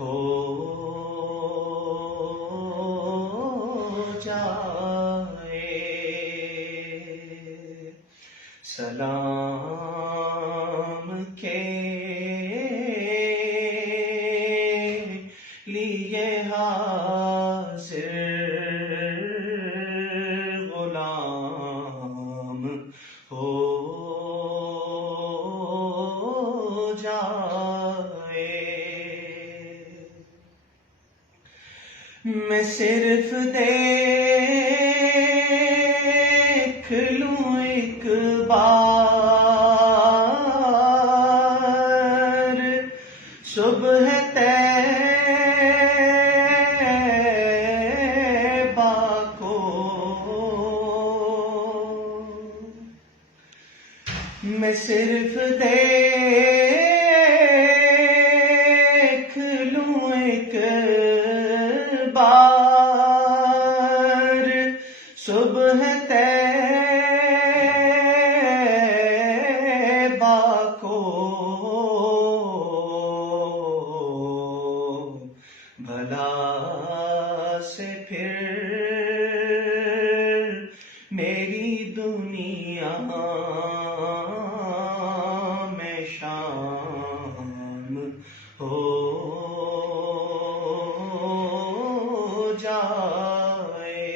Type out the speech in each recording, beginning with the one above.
ہو جائے. سلام کے لیے حاضر غلام ہو جائے. میں صرف دیکھ لوں ایک بار صبح طیبہ کو. میں صرف دیکھ لوں ایک بار صبح طیبہ کو. بھلا سے پھر میری دنیا میں شام ہو جائے.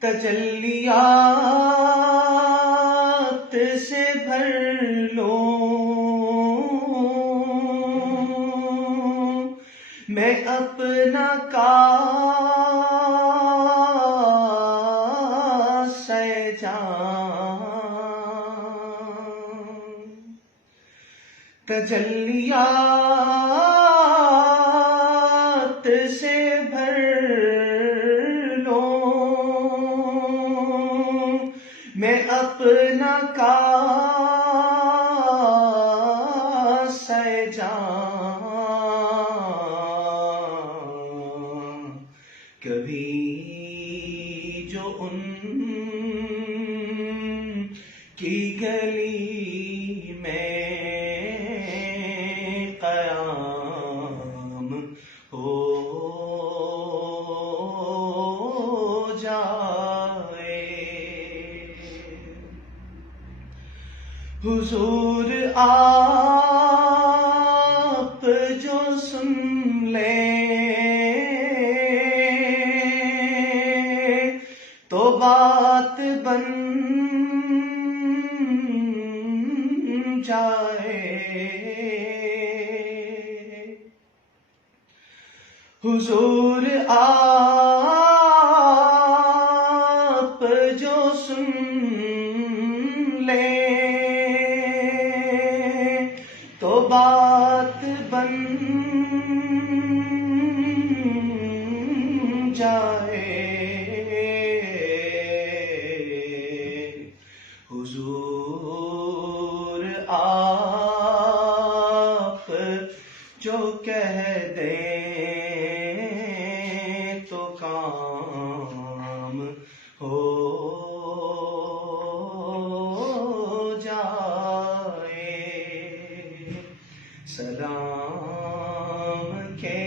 تجلیات سے بھر لو میں اپنا کاسہ جام. تجلیات سے بھر لو میں اپنا کاسہ جام. کبھی جو ان کی گلی میں قیام ہو جائے. حضور آپ جو سن لیں تو بات بن جائے. حضور آپ جو سن لیں تو بات بن جائے. حضور آپ جو کہہ دیں تو کام ہو جائے. سلام کے